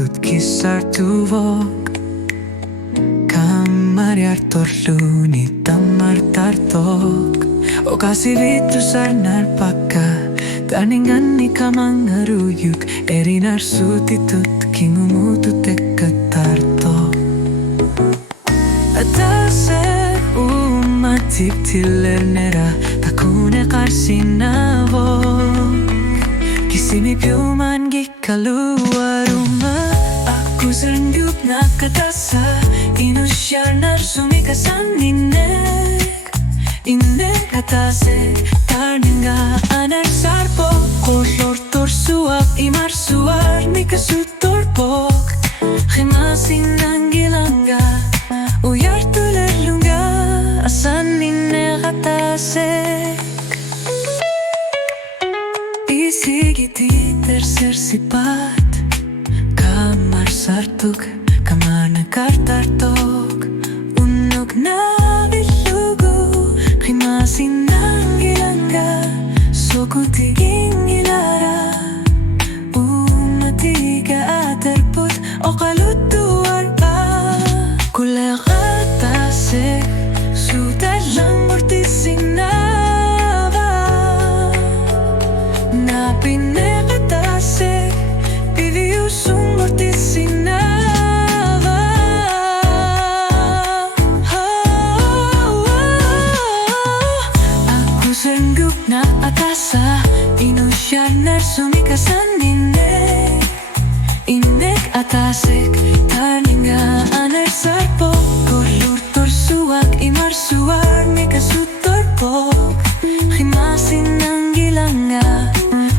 tutkissar tuvok Kammarjar torluni tammar tartok Okasi vitusar narpakka Taningani kamangaruyuk Erinar sutitut kingumututekka tartok Atase umatip tillernera Takune karsinavok Kisimi piuman gikaluaruma Aqquserngup Naqqa Inusjarnar sumikasan Innek atase tarninga anar sarpok Kolor torsuak imar suar mikasutorpok Khimasin angilanga uyar tulerlunga Asan innek atase Isigiti terser sipat Kamar sartuk Kamar nakartartok Unok na bilugo Khimasin angilanga Sokutiging ilara Umatiga aterput O kalutuar pa Kulekatase Sutalang mortising naba Na pinekatase Piviusung mortising naba Aqquserngup Naqqa Inusjarnar sumikasan Innek atasek tarninga anar sarpok Kolor torsuak imar suar mikasutorpok Khimasin angilanga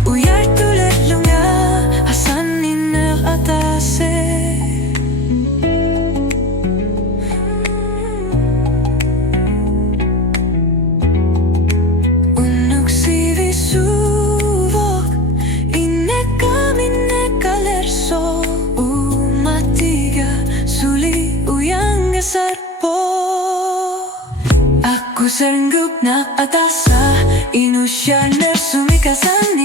uyar tulerlunga Asan innek atasek Unok sivisuvok Innekam innekalerso Umatiga suli uyanga sarpo Aqquserngup Naqqa Inusjarnar sumikasan